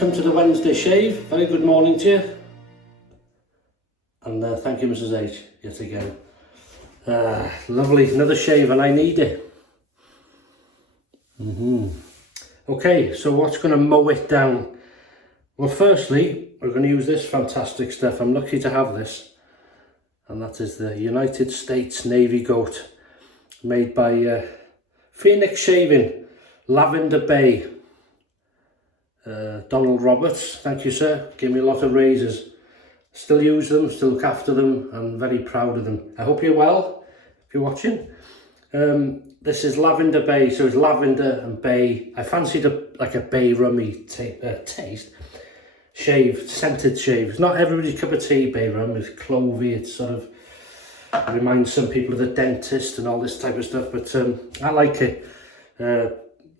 welcome to the Wednesday shave. Very good morning to you. And thank you, Mrs. H, yet again. Lovely, another shave, and I need it. Okay, so what's going to mow it down? Well, firstly, we're going to use this fantastic stuff. I'm lucky to have this. And that is the United States NavyGoat, made by Phoenix Shaving, Lavender Bay. Donald Roberts, thank you, sir. Gave me a lot of razors. Still use them, still look after them. I'm very proud of them. I hope you're well, if you're watching. This is Lavender Bay, so it's lavender and bay. I fancied like a bay rummy taste. Shave, scented shave. It's not everybody's cup of tea, bay rum. It's clovey, it's sort of, it reminds some people of the dentist and all this type of stuff, but I like it.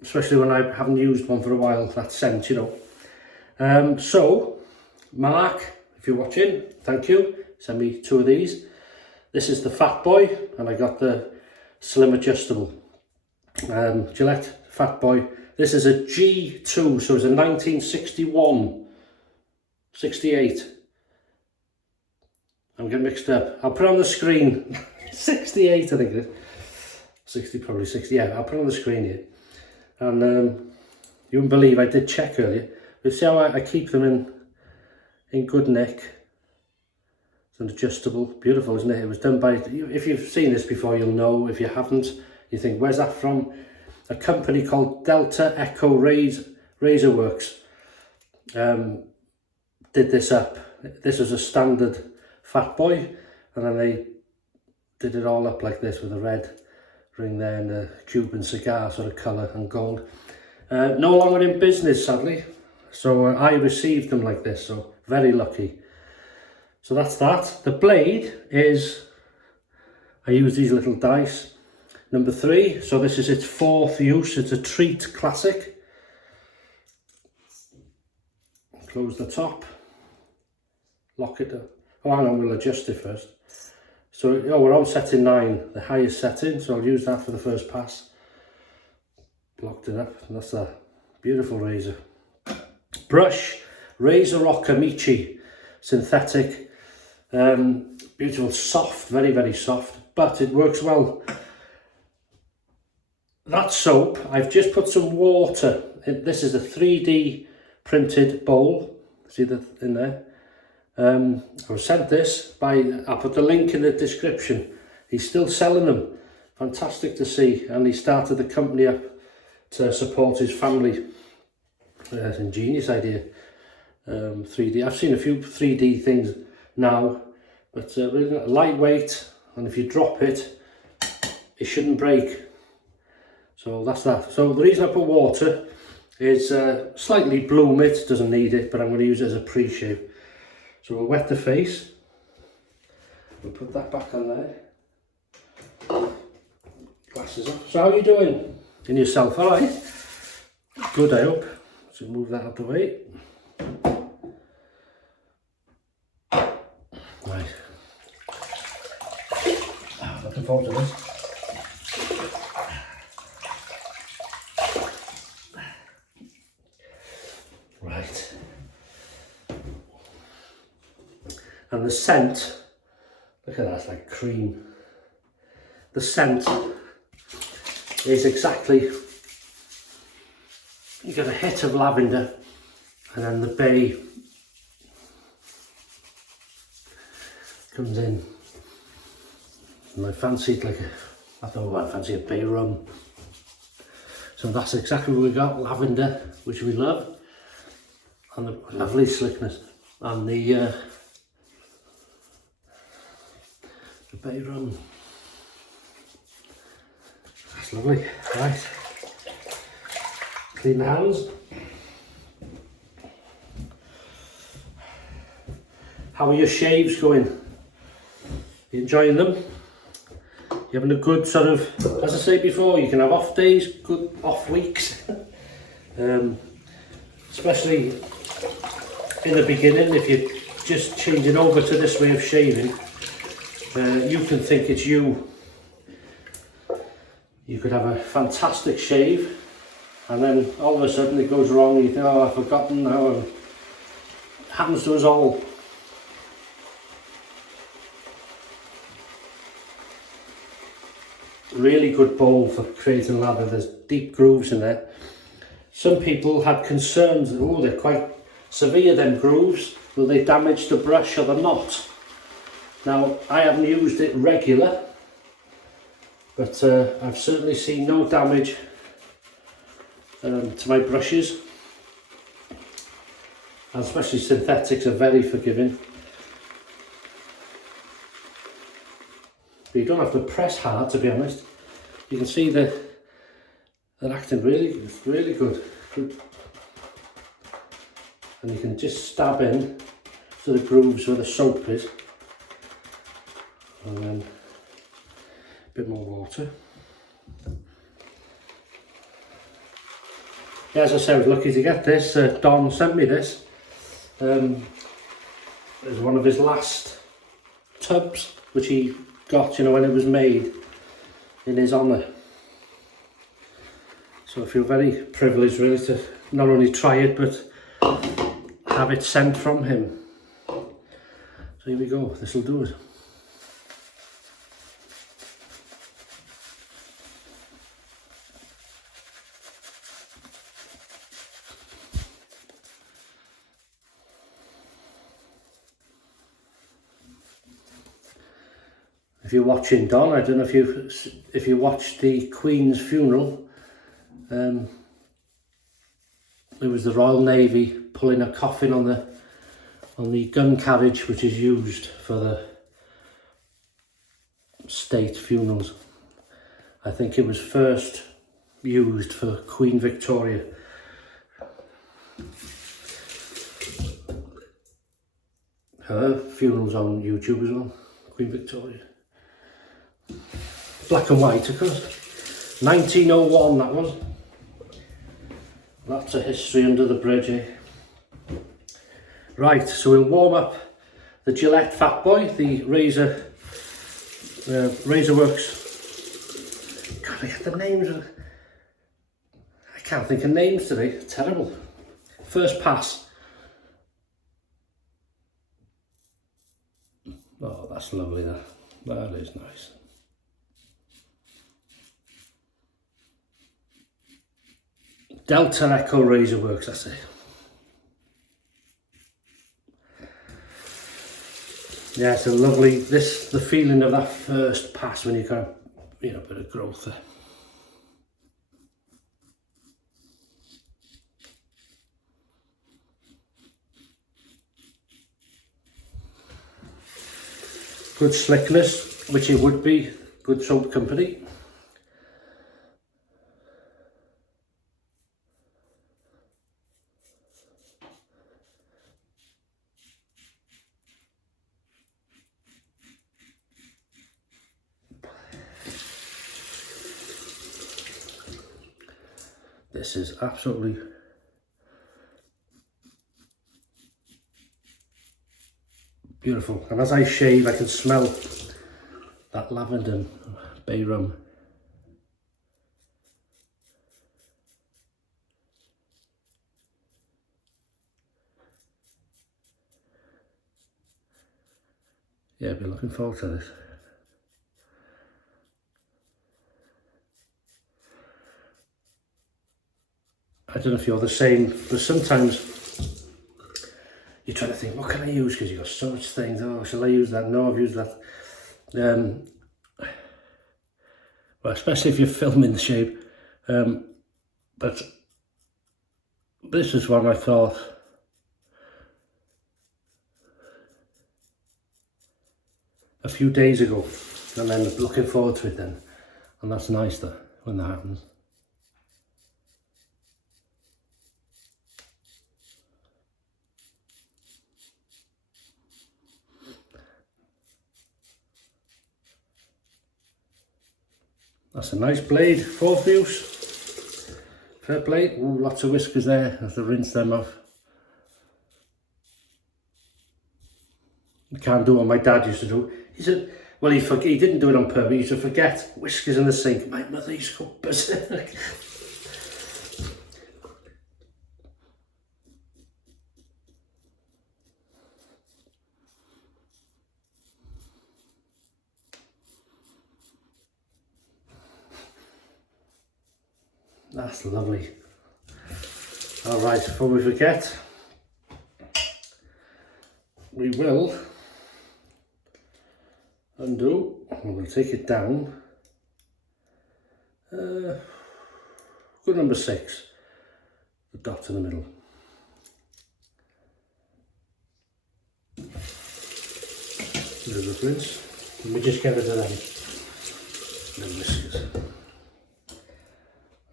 Especially when I haven't used one for a while, that scent, you know. So, Mark, if you're watching, thank you. Send me 2 of these. This is the Fat Boy, and I got the Slim Adjustable. Gillette Fat Boy. This is a G2, so it's a 1961, 68. I'm getting mixed up. I'll put it on the screen. 68, I think it is. 60, probably 60. Yeah, I'll put it on the screen here. And you wouldn't believe, I did check earlier. But see how I keep them in good nick. It's an adjustable, beautiful, isn't it? It was done by, if you've seen this before, you'll know. If you haven't, you think, where's that from? A company called Delta Echo Razor Works did this up. This was a standard Fat Boy, and then they did it all up like this with a red ring there and a Cuban cigar sort of colour and gold. No longer in business, sadly, so I received them like this, so very lucky. So that's that. The blade is, I use these little dice, number 3, so this is its 4th use. It's a Treet Classic. Close the top, lock it up. Oh, hang on, we'll adjust it first. So, we're on setting 9, the highest setting, so I'll use that for the first pass. Locked it up, and that's a beautiful razor. Brush, Razor Rock Amici, synthetic, beautiful, soft, very, very soft, but it works well. That soap, I've just put some water in. This is a 3D printed bowl, see that in there? I was sent this by, I'll put the link in the description. He's still selling them. Fantastic to see. And he started the company up to support his family. That's an ingenious idea. 3D. I've seen a few 3D things now, but really lightweight, and if you drop it, it shouldn't break. So that's that. So the reason I put water is slightly bloom it, doesn't need it, but I'm going to use it as a pre-shave. So we'll wet the face, we'll put that back on there, glasses off. So how are you doing in yourself? All right, good, I hope. So move that out the way. Right, looking forward to this. Right. And the scent, look at that, it's like cream. The scent is exactly, you get a hit of lavender, and then the bay comes in. And I fancied I thought I fancy a bay rum. So that's exactly what we got, lavender, which we love, and the lovely slickness, and the bay rum. That's lovely. Right. Clean the hands. How are your shaves going? You enjoying them? You having a good sort of, as I said before, you can have off days, good off weeks. Especially in the beginning, if you're just changing over to this way of shaving, you can think it's you. You could have a fantastic shave and then all of a sudden it goes wrong, you think, oh, I've forgotten now, and it happens to us all. Really good bowl for creating lather. There's deep grooves in there. Some people had concerns, oh, they're quite severe, them grooves, will they damage the brush or the knot? Now, I haven't used it regular, but I've certainly seen no damage to my brushes, and especially synthetics are very forgiving. But you don't have to press hard, to be honest. You can see they're acting really good. And you can just stab in to the grooves where the soap is. And then a bit more water. Yeah, as I said, I was lucky to get this. Don sent me this. It was one of his last tubs, which he got, you know, when it was made, in his honour. So I feel very privileged really to not only try it but have it sent from him. So here we go, this will do it. If you're watching Don, I don't know if you watched the Queen's funeral, it was the Royal Navy pulling a coffin on the gun carriage which is used for the state funerals. I think it was first used for Queen Victoria. Her funeral's on YouTube as well, Queen Victoria. Black and white, of course. 1901 that was. Lots of history under the bridge, eh? Right, so we'll warm up the Gillette Fat Boy, the Razor Works. God, I get the names. I can't think of names today. Terrible. First pass. Oh, that's lovely. That is nice. Delta Echo Razor Works, that's it. Yeah, it's a lovely, the feeling of that first pass when you got, you know, a bit of growth there. Good slickness, which it would be, good soap company. This is absolutely beautiful, and as I shave I can smell that lavender bay rum. Yeah, I've been looking forward to this. I don't know if you're the same, but sometimes you're trying to think, what can I use? Because you've got so much things. Oh, shall I use that? No, I've used that. Well, especially if you're filming the shave. But this is one I thought a few days ago, and then looking forward to it then. And that's nice that when that happens. That's a nice blade, fourth use. Fair play. Ooh, lots of whiskers there. I have to rinse them off. You can't do what my dad used to do. He said, well, he didn't do it on purpose. He used to forget whiskers in the sink. My mother used to go berserk. That's lovely. All right, before we forget, we will undo, and we'll take it down. Good number 6, the dot in the middle. Little rinse. Let me just get rid of them. No whiskers.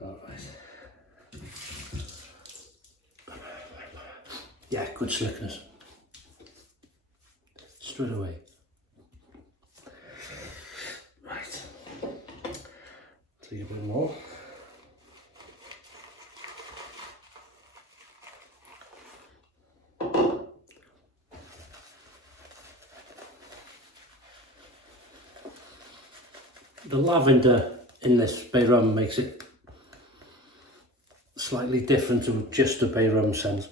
Alright. Yeah, good slickness. Straight away. Right. Take a bit more. The lavender in this bay rum makes it slightly different to just a bay rum scent,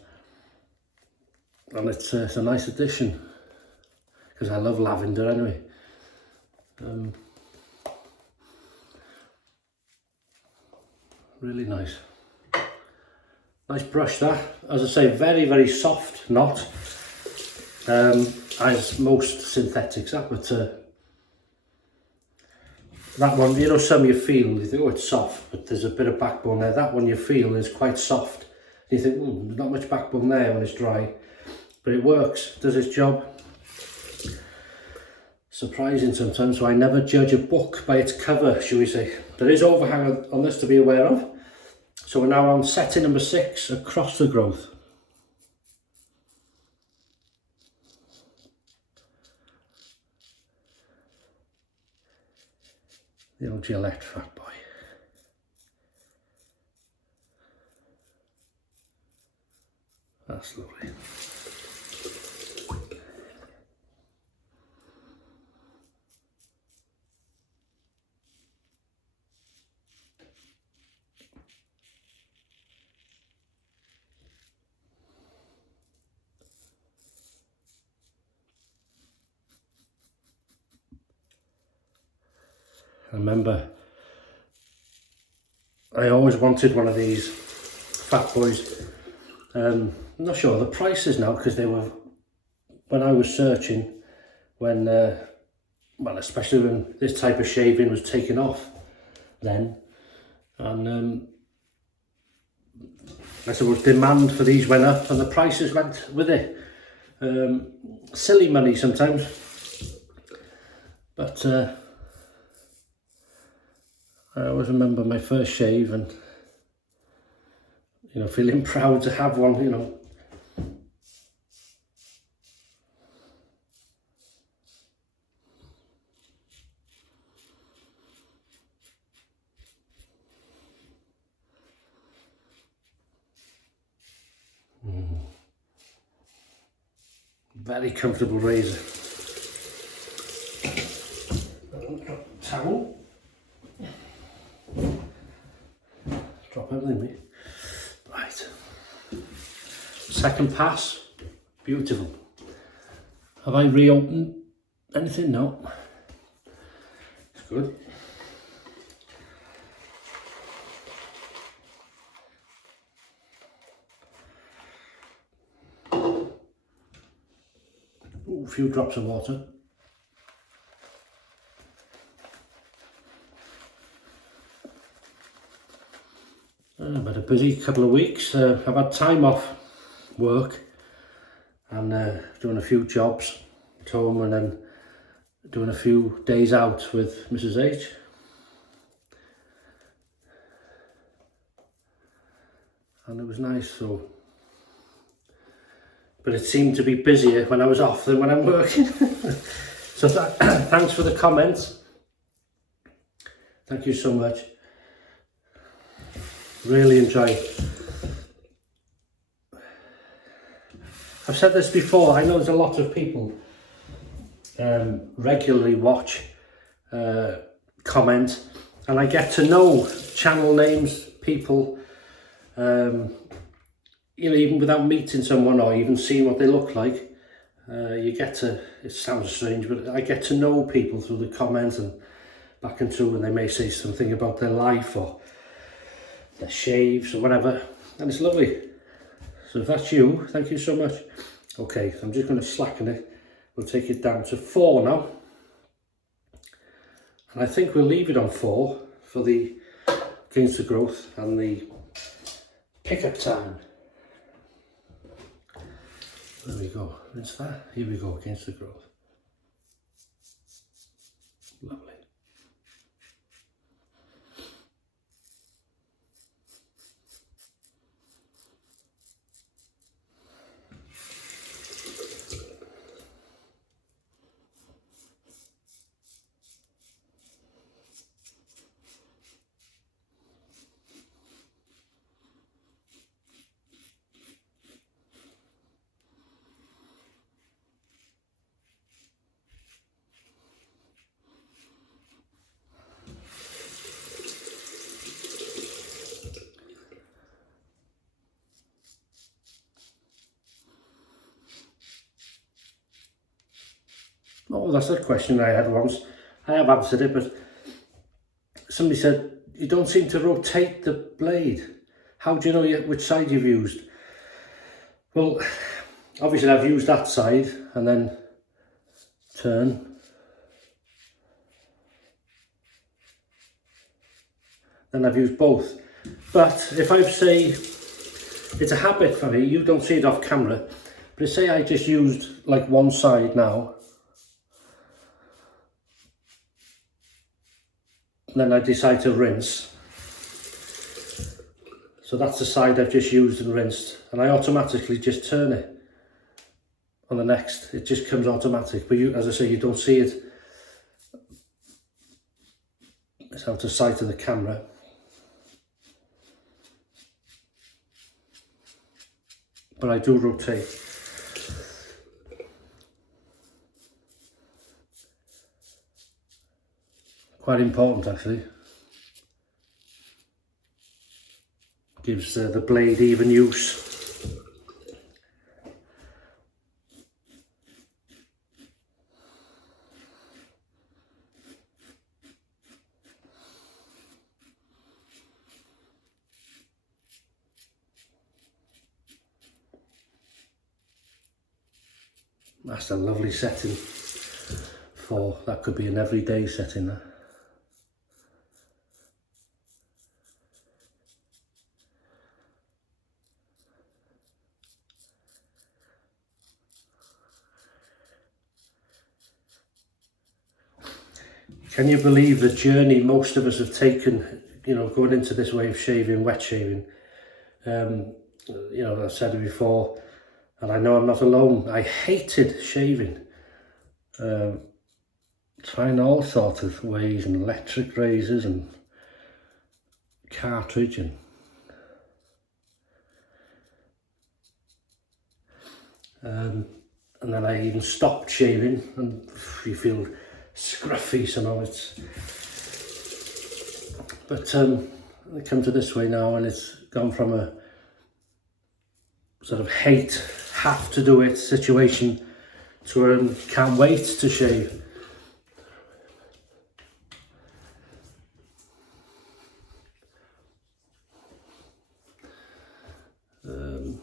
and it's a nice addition because I love lavender anyway. Really nice. Nice brush that. As I say, very, very soft knot. As most synthetics are, but that one, you know, some you feel, you think, oh, it's soft, but there's a bit of backbone there. That one you feel is quite soft. You think, there's not much backbone there when it's dry, but it works, does its job. Surprising sometimes, so I never judge a book by its cover, shall we say. There is overhang on this to be aware of. So we're now on setting number 6, across the growth. The old Gillette fat boy. That's lovely. I remember I always wanted one of these fat boys. I'm not sure the prices now, because they were, when I was searching, when well, especially when this type of shaving was taken off then, and I suppose demand for these went up and the prices went with it. Silly money sometimes, but I always remember my first shave and, you know, feeling proud to have one, you know. Very comfortable razor. Towel. Drop everything, mate. Right. Second pass. Beautiful. Have I reopened anything? No. It's good. Ooh, a few drops of water. I've had a busy couple of weeks. I've had time off work and doing a few jobs at home, and then doing a few days out with Mrs. H. And it was nice, so. But it seemed to be busier when I was off than when I'm working. So thanks for the comments. Thank you so much. Really enjoy it. I've said this before, I know there's a lot of people regularly watch, comment, and I get to know channel names, people, you know, even without meeting someone or even seeing what they look like. You get to, it sounds strange, but I get to know people through the comments and back and through, and they may say something about their life or their shaves or whatever, and it's lovely. So if that's you, thank you so much. Okay, so I'm just going to slacken it. We'll take it down to 4 now. And I think we'll leave it on 4 for the against the growth and the pickup time. There we go. Rinse that. Here we go, against the growth. Lovely. Oh, that's a question I had once. I have answered it, but somebody said, you don't seem to rotate the blade. How do you know which side you've used? Well, obviously I've used that side and then turn. Then I've used both. But if I say, it's a habit for me, you don't see it off camera, but say I just used like one side now, then I decide to rinse. So that's the side I've just used and rinsed, and I automatically just turn it on the next. It just comes automatic, but you, as I say, you don't see it. It's out of sight of the camera. But I do rotate. Quite important actually. Gives the blade even use. That's a lovely setting for, that could be an everyday setting there. Can you believe the journey most of us have taken, you know, going into this way of shaving, wet shaving? You know, I've said it before, and I know I'm not alone. I hated shaving. Trying all sorts of ways, and electric razors and cartridge and then I even stopped shaving, and you feel scruffy somehow. But I come to this way now, and it's gone from a sort of hate, have to do it situation to can't wait to shave.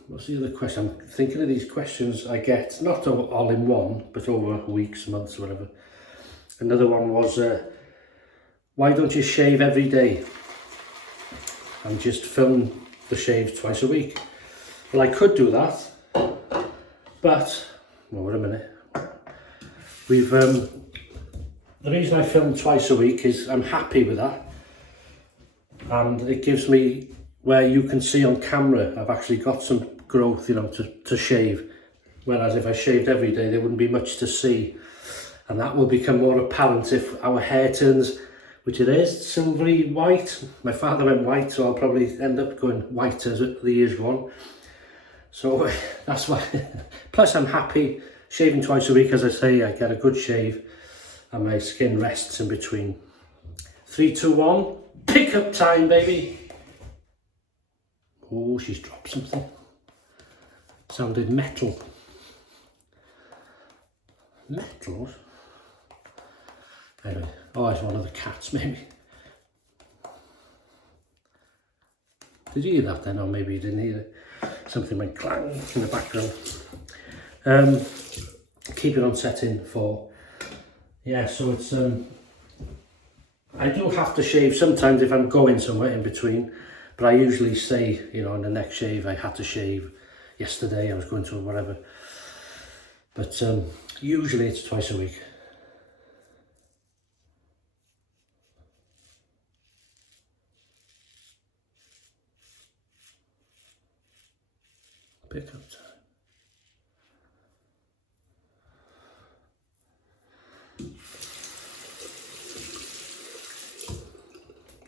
What's the other question? I'm thinking of these questions I get, not all in one, but over weeks, months, whatever. Another one was, why don't you shave every day and just film the shaves twice a week? Well, I could do that, but, well, wait a minute. We've, the reason I film twice a week is I'm happy with that. And it gives me, where you can see on camera, I've actually got some growth, you know, to shave. Whereas if I shaved every day, there wouldn't be much to see. And that will become more apparent if our hair turns, which it is, silvery white. My father went white, so I'll probably end up going white as the years go on. So that's why. Plus I'm happy shaving twice a week. As I say, I get a good shave and my skin rests in between. 3, 2, 1, pick up time, baby. Oh, she's dropped something. Sounded metal. Metals? Anyway, oh, it's one of the cats maybe. Did you hear that then? Or maybe you didn't hear it. Something went clang in the background. Keep it on setting for, yeah, so it's, I do have to shave sometimes if I'm going somewhere in between, but I usually say, you know, in the next shave, I had to shave yesterday, I was going to whatever. But usually it's twice a week. Pick up time.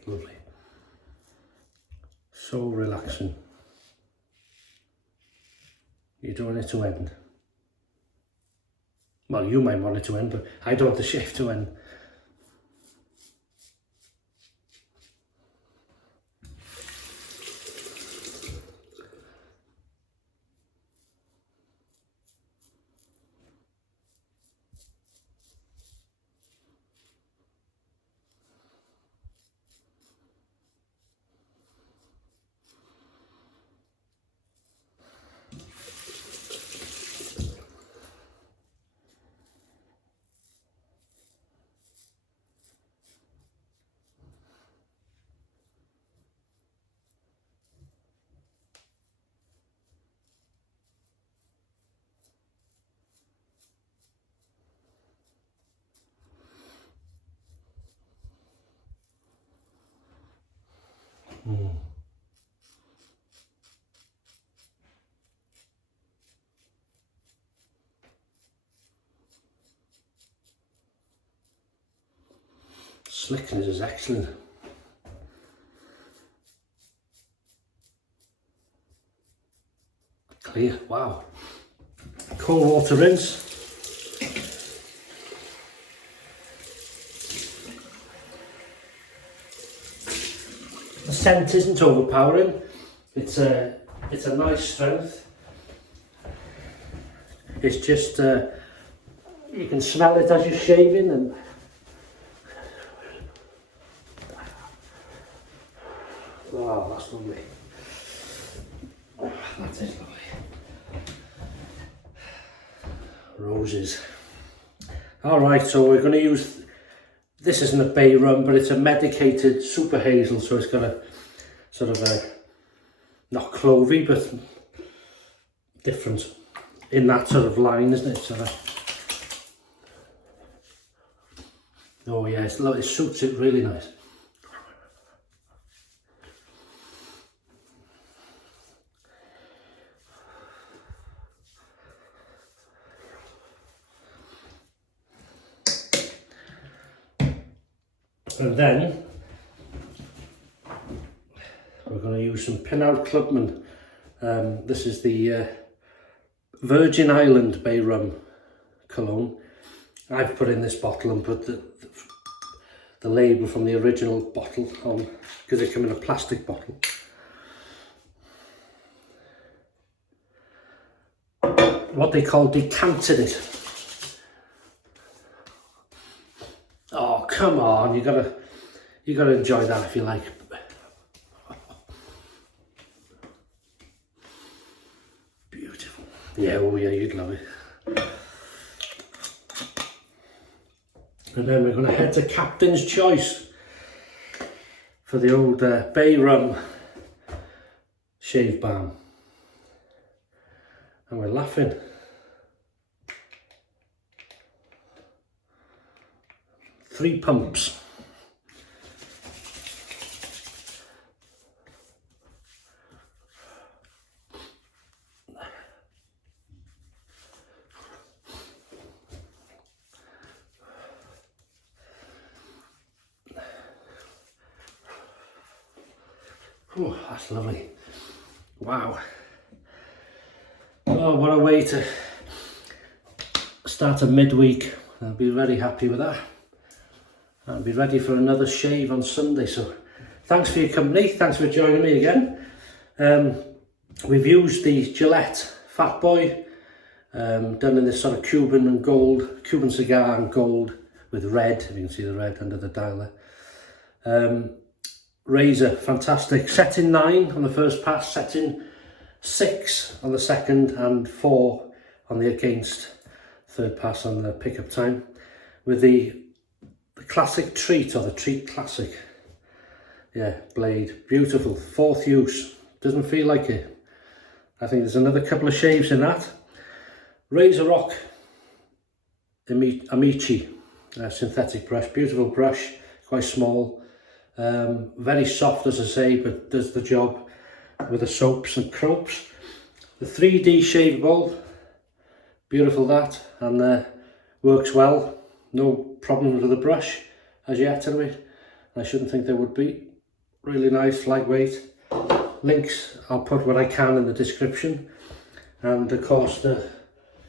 Lovely. So relaxing. You don't want it to end. Well, you might want it to end, but I don't want the shave to end. Slickness is excellent. Clear, wow. Cold water rinse. The scent isn't overpowering. It's a nice strength. It's just you can smell it as you're shaving, and oh, that's lovely. That is lovely. Roses. All right, so we're going to use, this isn't a bay rum, but it's a medicated super hazel, so it's got a sort of a, not clovey, but different in that sort of line, isn't it? Sort of. Oh yeah, it suits it really nice. And then we're going to use some Pinard Clubman. This is the Virgin Island Bay Rum cologne. I've put in this bottle and put the label from the original bottle on, because they come in a plastic bottle. What they call decanted it. Oh, come on, you gotta enjoy that if you like. Beautiful. Yeah, oh yeah, you'd love it. And then we're gonna head to Captain's Choice for the old Bay Rum shave balm. And we're laughing. Three pumps. Oh, that's lovely. Wow. Oh, what a way to start a midweek. I'll be very happy with that. I'll be ready for another shave on Sunday. So thanks for your company. Thanks for joining me again. We've used the Gillette Fat Boy, done in this sort of Cuban cigar and gold with red. You can see the red under the dial there. razor, fantastic. Setting 9 on the first pass, setting 6 on the second, and 4 on the against third pass on the pickup time, with the classic Treet, or the Treet Classic. Yeah, blade, beautiful, 4th use, doesn't feel like it. I think there's another couple of shaves in that. Razor Rock Amici synthetic brush, beautiful brush, quite small, very soft as I say, but does the job with the soaps and crops. The 3D shave bowl, beautiful that, and works well, no problems with the brush as yet anyway. I shouldn't think there would be. Really nice, lightweight. Links, I'll put what I can in the description. And of course the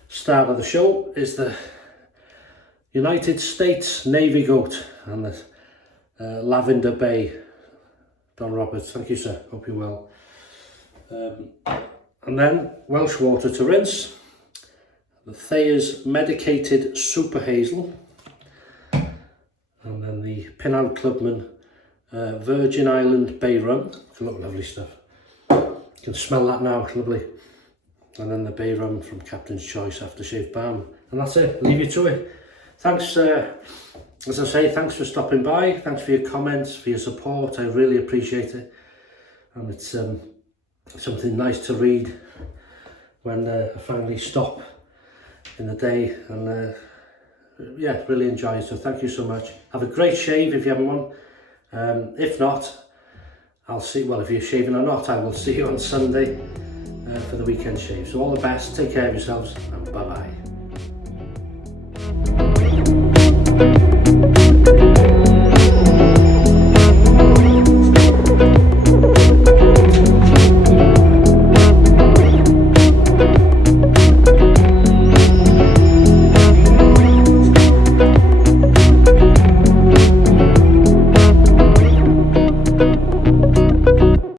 start of the show is the United States NavyGoat and the Lavender Bay. Don Roberts, thank you sir, hope you're well. And then Welsh water to rinse. The Thayer's Medicated Super Hazel. And then the Pin Clubman Virgin Island Bay Rum. Look, lovely stuff. You can smell that now, it's lovely. And then the Bay Rum from Captain's Choice Aftershave Balm. And that's it, leave you to it. Thanks, as I say, thanks for stopping by. Thanks for your comments, for your support. I really appreciate it. And it's something nice to read when I finally stop in the day. And yeah, really enjoy it. So thank you so much. Have a great shave if you haven't one. If not, I'll see, well, if you're shaving or not, I will see you on Sunday for the weekend shave. So all the best, take care of yourselves, and bye-bye.